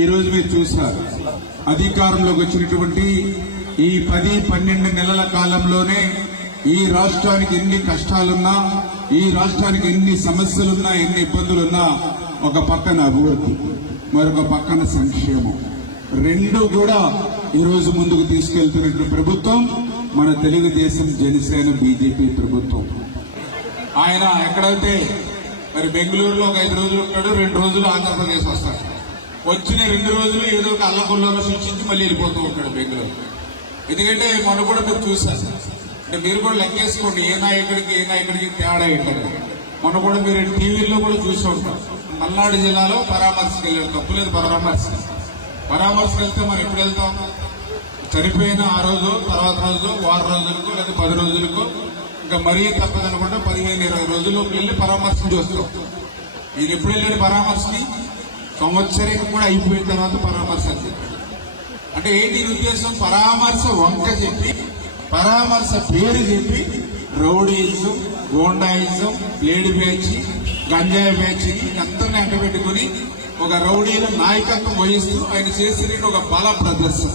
ఈరోజు మీరు చూసారు అధికారంలోకి వచ్చినటువంటి ఈ పది పన్నెండు నెలల కాలంలోనే ఈ రాష్ట్రానికి ఎన్ని కష్టాలున్నా ఈ రాష్ట్రానికి ఎన్ని సమస్యలున్నా ఎన్ని ఇబ్బందులున్నా ఒక పక్కన అభివృద్ధి మరొక పక్కన సంక్షేమం. రెండు కూడా ఈరోజు ముందుకు తీసుకెళ్తున్నట్టు ప్రభుత్వం మన తెలుగుదేశం జనసేన బీజేపీ ప్రభుత్వం. ఆయన ఎక్కడైతే మరి బెంగళూరులో ఒక ఐదు రోజులు ఉంటాడు రెండు రోజులు ఆంధ్రప్రదేశ్ వస్తాడు. వచ్చిన రెండు రోజులు ఏదో ఒక అల్లకొల్లలో సృష్టించి మళ్ళీ వెళ్ళిపోతూ ఉంటాడు బెంగళూరు. ఎందుకంటే మొన్న కూడా మీరు చూశారు. అంటే మీరు కూడా లెక్కేసుకోండి ఏ నాయకుడికి ఏ నాయకుడికి తేడా ఏంటంటే మొన్న కూడా మీరు టీవీల్లో కూడా చూసి ఉంటారు. మల్నాడు జిల్లాలో పరామర్శకు వెళ్ళారు. తప్పులేదు పరామర్శ. పరామర్శకు వెళ్తే మనం ఎప్పుడు వెళ్తాం? చనిపోయిన ఆ రోజు తర్వాత రోజు వారం రోజులకు లేదా పది రోజులకు ఇంకా మరీ తప్పదనుకుంటే పదిహేను ఇరవై రోజుల్లోకి వెళ్ళి పరామర్శించి చూస్తాం. ఇది ఎప్పుడు వెళ్ళాడు పరామర్శని సంవత్సరం కూడా అయిపోయిన తర్వాత పరామర్శ అంటే ఏంటి ఉద్దేశం? పరామర్శ వంక చెప్పి పరామర్శ పేరు చెప్పి రౌడీయిజం గోండాయిజం లేడీ బ్యాచ్ గంజాయి బ్యాచ్ అందరిని అంటబెట్టుకుని ఒక రౌడీల నాయకత్వం వహిస్తూ ఆయన చేసిన ఒక బల ప్రదర్శన.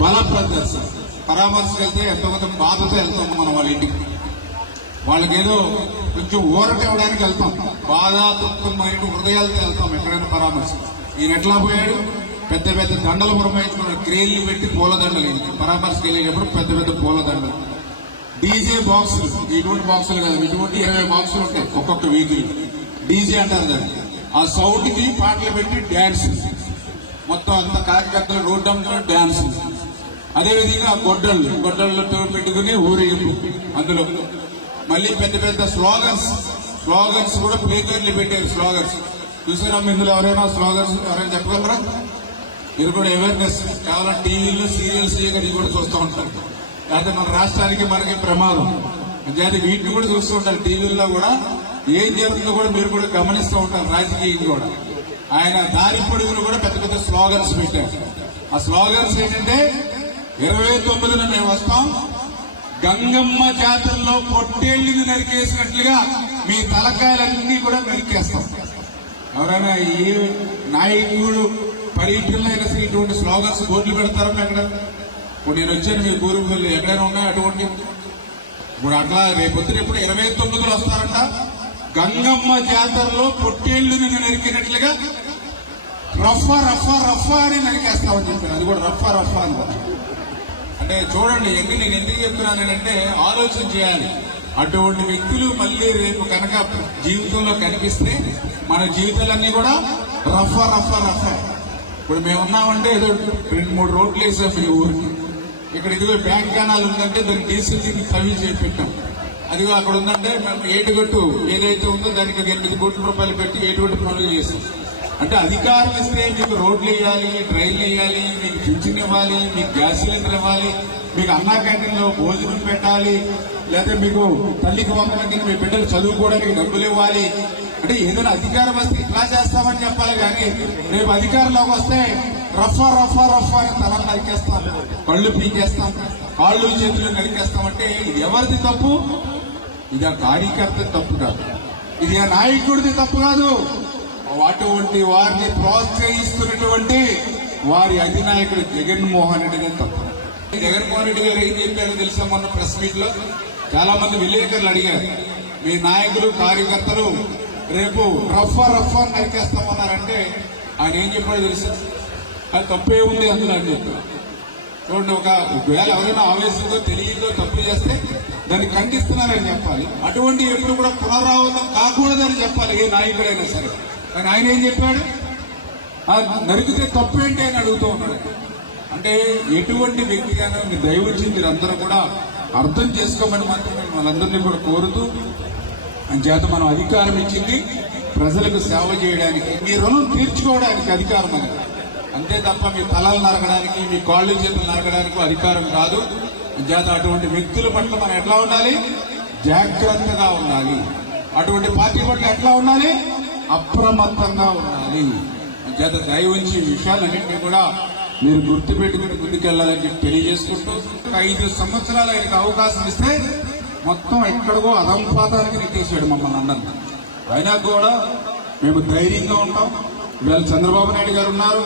బల ప్రదర్శన. పరామర్శకు వెళ్తే ఎంతో కొంత బాధతో వెళ్తాము మనం వాళ్ళ ఇంటికి. వాళ్ళకి ఏదో కొంచెం ఊరట ఇవ్వడానికి వెళ్తాం. బాధ దుఃఖం మైండ్ హృదయాలతో వెళ్తాం ఎక్కడైనా పరామర్శించి. ఈయన ఎట్లా పోయాడు? పెద్ద పెద్ద దండలు పురమాయించుకున్నాడు క్రేన్లు పెట్టి పూలదండలు ఈయనకి. వెళ్ళేటప్పుడు పెద్ద పెద్ద పూలదండలు. డీజే బాక్సులు. ఇటువంటి బాక్సులు కాదు. ఇటువంటి ఇరవై బాక్సులు ఉంటాయి ఒక్కొక్క వీధిలో డీజే అంటారు దాన్ని. ఆ సౌండ్కి పాటలు పెట్టి డ్యాన్స్. మొత్తం అంత కార్యకర్తలు రోడ్డు అమ్ముతున్న డ్యాన్స్. అదేవిధంగా గొడ్డళ్ళు. గొడ్డళ్ళతో పెట్టుకుని ఊరేగింపు. అందులో మళ్ళీ పెద్ద పెద్ద స్లోగన్స్ స్లోగన్స్ కూడా ప్లే పెట్టారు స్లోగన్స్. చూసారా ఇందులో ఎవరైనా స్లోగన్స్ ఎవరైనా చెప్పగలరా? మీరు కూడా అవేర్నెస్ కేవలం టీవీలు సీరియల్స్ ఇది కూడా చూస్తూ ఉంటారు. లేకపోతే మన రాష్ట్రానికి మనకి ప్రమాదం. అంతే వీటిని కూడా చూస్తూ ఉంటారు టీవీల్లో కూడా. ఏం జరుగుతుందో కూడా మీరు కూడా గమనిస్తూ ఉంటారు రాజకీయం కూడా. ఆయన దారి పొడుగులు కూడా పెద్ద పెద్ద స్లోగన్స్ పెట్టారు. ఆ స్లోగన్స్ ఏంటంటే ఇరవై తొమ్మిదిన మేము వస్తాం గంగమ్మ జాతరలో పొట్టేళ్ళిని నరికేసినట్లుగా మీ తలకాయలన్నీ కూడా నరికేస్తాం. ఎవరైనా ఏ నాయకుడు పర్యటనలో ఇటువంటి స్లోగన్స్ బోర్డులు పెడతారు అక్కడ? ఇప్పుడు నేను వచ్చాను మీ పూర్వీకులు ఎక్కడైనా ఉన్నాయి అటువంటి ఇప్పుడు అట్లా రేపొద్దున ఎప్పుడు ఇరవై తొమ్మిదిలో వస్తారంట. గంగమ్మ జాతరలో పొట్టేళ్ళను నరికినట్లుగా రఫ రఫ రఫ అని నరికేస్తామని చెప్పారు. అది కూడా రఫ రఫ అని అంటే చూడండి ఎందుకు నేను ఎందుకు చెప్తున్నానంటే ఆలోచన చేయాలి. అటువంటి వ్యక్తులు మళ్ళీ రేపు కనుక జీవితంలో కనిపిస్తే మన జీవితాలన్నీ కూడా రఫ రఫ రఫ. ఇప్పుడు మేము ఉన్నామంటే ఏదో రెండు మూడు రోడ్లు వేసాం ఈ ఊరికి. ఇక్కడ ఇదిగో బ్యాంక్ కెనాల్ ఉందంటే దానికి డీజిల్ దీనికి చేపెట్టాం. చేసి పెట్టాం అదిగో అక్కడ ఉందంటే మేము ఏటుగట్టు ఏదైతే ఉందో దానికి ఎనిమిది కోట్ల రూపాయలు పెట్టి ఏటుగట్టు పనులు చేసాం. అంటే అధికారం ఇస్తే మీకు రోడ్లు వేయాలి డ్రైన్లు వేయాలి మీకు పింఛన్ ఇవ్వాలి మీకు గ్యాస్ సిలిండర్ ఇవ్వాలి మీకు అన్నా క్యాంటీన్లో భోజనం పెట్టాలి లేదా మీకు తల్లికి వందలకి మీ బిడ్డలు చదువుకోవడానికి డబ్బులు ఇవ్వాలి. అంటే ఏదైనా అధికారం వస్తే ఇట్లా చేస్తామని చెప్పాలి కానీ రేపు అధికారంలోకి వస్తే రఫా రఫా రఫా అని తలం నరికేస్తాం కళ్ళు పీకేస్తాం కాళ్ళు చేతులు నరికేస్తామంటే ఇది ఎవరిది తప్పు? ఇది ఆ కార్యకర్త తప్పు కాదు. ఇది ఆ నాయకుడిది తప్పు కాదు. అటువంటి వారిని ప్రోత్సహిస్తున్నటువంటి వారి అధినాయకుడు జగన్మోహన్ రెడ్డి గారు తప్పు. జగన్మోహన్ రెడ్డి గారు ఏం చెప్పారో తెలుసా మొన్న ప్రెస్ మీట్లో? చాలా మంది విలేకరులు అడిగారు. మీ నాయకులు కార్యకర్తలు రేపు రఫా రఫా నరికేస్తామన్నారంటే ఆయన ఏం చెప్పాడో తెలుసా? అది తప్పే ఉంది అందులో అని చెప్పారు. చూడండి ఒక ఒకవేళ ఎవరైనా ఆవేశంతో తెలియదో తప్పు చేస్తే దాన్ని ఖండిస్తున్నారని చెప్పాలి. అటువంటి ఎప్పుడు కూడా పునరావృతం కాకూడదని చెప్పాలి ఏ నాయకుడైనా సరే. కానీ ఆయన ఏం చెప్పాడు? ఆ నరికితే తప్పు ఏంటి అని అడుగుతూ ఉన్నాడు. అంటే ఎటువంటి వ్యక్తిగానో మీ దయవచ్చి మీరందరూ కూడా అర్థం చేసుకోమని మాత్రం నేను వాళ్ళందరినీ కూడా కోరుతూ అంచేత మనం అధికారం ఇచ్చింది ప్రజలకు సేవ చేయడానికి మీ రుణం తీర్చుకోవడానికి అధికారం అది. అంతే తప్ప మీ తలలు నరకడానికి మీ కాళ్ళు చేతులు నరకడానికి అధికారం కాదు. అంచేత అటువంటి వ్యక్తుల పట్ల మనం ఎట్లా ఉండాలి? జాగ్రత్తగా ఉండాలి. అటువంటి పార్టీ పట్ల ఎట్లా ఉండాలి? అప్రమత్తంగా ఉండాలి. అంచేత దయ ఉంచి విషయాలన్నింటినీ కూడా మీరు గుర్తుపెట్టుకుని ముందుకెళ్ళాలని చెప్పి తెలియజేసుకుంటూ ఐదు సంవత్సరాలు ఆయనకు అవకాశం ఇస్తే మొత్తం ఎక్కడికో అధంపాతానికి నెట్టేసాడు మమ్మల్ని అందరినీ. అయినా కూడా మేము ధైర్యంగా ఉంటాం. ఇవాళ చంద్రబాబు నాయుడు గారు ఉన్నారు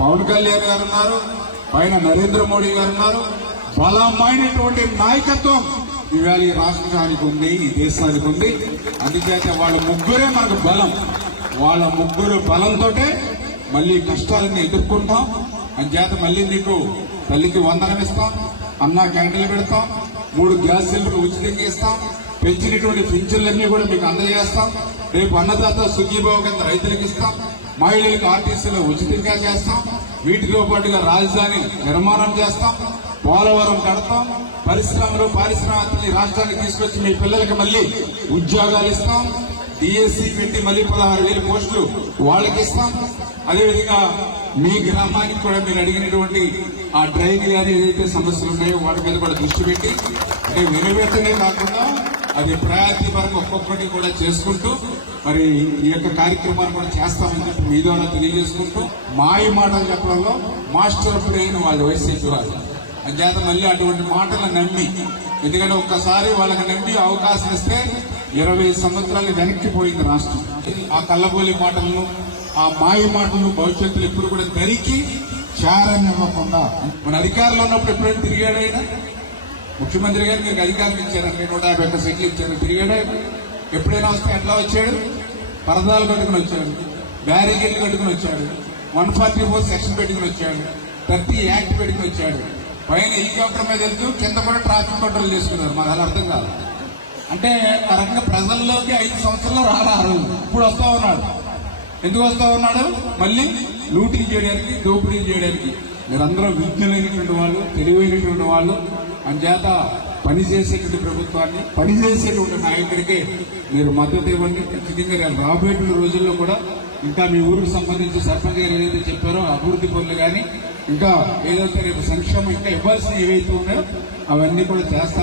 పవన్ కళ్యాణ్ గారు ఉన్నారు పైన నరేంద్ర మోడీ గారు ఉన్నారు. బలమైనటువంటి నాయకత్వం ఇవాళ ఈ రాష్ట్రానికి ఉంది ఈ దేశానికి ఉంది. అందుచేత వాళ్ళ ముగ్గురే మనకు బలం. వాళ్ళ ముగ్గురు బలంతో మళ్ళీ కష్టాలను ఎదుర్కొంటాం. అందుచేత మళ్ళీ నీకు తల్లికి వందనం ఇస్తాం అన్న క్యాంటీన్లు పెడతాం మూడు గ్యాస్ సిలిండర్లు ఉచితంగా ఇస్తాం పెంచినటువంటి పింఛన్లన్నీ కూడా మీకు అందజేస్తాం. రేపు అన్నదాత సుఖీభావ కింద రైతులకు ఇస్తాం మహిళలకు ఆర్టీసీలో ఉచితంగా చేస్తాం వీటితో పాటుగా రాజధాని నిర్మాణం చేస్తాం. పోలవరం కడతాం పరిశ్రమలు పారిశ్రామికని రాష్ట్రానికి తీసుకొచ్చి మీ పిల్లలకి మళ్ళీ ఉద్యోగాలు ఇస్తాం డిఎస్సి పెట్టి మళ్ళీ పదహారు వేల పోస్టులు వాళ్ళకి ఇస్తాం. అదేవిధంగా మీ గ్రామానికి కూడా మీరు అడిగినటువంటి ఆ డ్రైన్ కానీ ఏదైతే సమస్యలు ఉన్నాయో వాటి మీద కూడా దృష్టి పెట్టి అంటే వెనువెత్తనే కాకుండా అది ప్రయాతి వరకు ఒక్కొక్కటి కూడా చేసుకుంటూ మరి ఈ యొక్క కార్యక్రమాన్ని కూడా చేస్తామని చెప్పి మీద ద్వారా తెలియజేసుకుంటూ ఈ మాటలు చెప్పడంలో మాస్టర్ బ్రెయిన్ వాళ్ళు వైసీపీ వాళ్ళు. అంచేత మళ్ళీ అటువంటి మాటలు నమ్మి ఎందుకంటే ఒక్కసారి వాళ్ళకి నమ్మి అవకాశం ఇస్తే ఇరవై సంవత్సరాలు వెనక్కిపోయింది రాష్ట్రం. ఆ కళ్ళబోలి మాటలను ఆ మాయ మాటలను భవిష్యత్తులో ఎప్పుడు కూడా దరికి చారనివ్వకుండా మన అధికారంలో ఉన్నప్పుడు ఎప్పుడైనా తిరిగాడైనా ముఖ్యమంత్రి గారు మీకు అధికారం ఇచ్చారంటే నూట యాభై ఒక్క సీట్లు ఇచ్చారు తిరిగాడు ఎప్పుడైనా వస్తే ఎట్లా వచ్చాడు? పరదాలు కట్టుకుని వచ్చాడు బ్యారికేడ్లు కట్టుకుని వచ్చాడు వన్ ఫార్టీ ఫోర్ సెక్షన్ పెట్టుకుని వచ్చాడు థర్టీ యాక్ట్ పెట్టుకుని వచ్చాడు. పైన హెలికాప్టర్ మీద వెళ్తూ కింద కూడా ట్రాఫిక్ కంట్రోల్ చేసుకున్నారు. మాకు అలా అర్థం కాదు. అంటే ఆ రకంగా ప్రజల్లోకి ఐదు సంవత్సరాలు రారారు. ఇప్పుడు వస్తూ ఉన్నాడు. ఎందుకు వస్తూ ఉన్నాడు? మళ్ళీ లూటింగ్ చేయడానికి దోపిడీ చేయడానికి. మీరందరూ విద్యులైనటువంటి వాళ్ళు తెలివైనటువంటి వాళ్ళు. అంచేత పనిచేసేటువంటి ప్రభుత్వాన్ని పనిచేసేటువంటి నాయకుడికి మీరు మద్దతు ఇవ్వండి. ఖచ్చితంగా రాబోయే రోజుల్లో కూడా ఇంకా మీ ఊరికి సంబంధించి సర్పంచ్ గారు ఏదైతే చెప్పారో అభివృద్ధి పనులు కానీ ఇంకా ఏదైతే రేపు సంక్షేమం ఇంకా ఇవ్వాల్సినవి ఏవైతే ఉన్నాయో అవన్నీ కూడా చేస్తాం.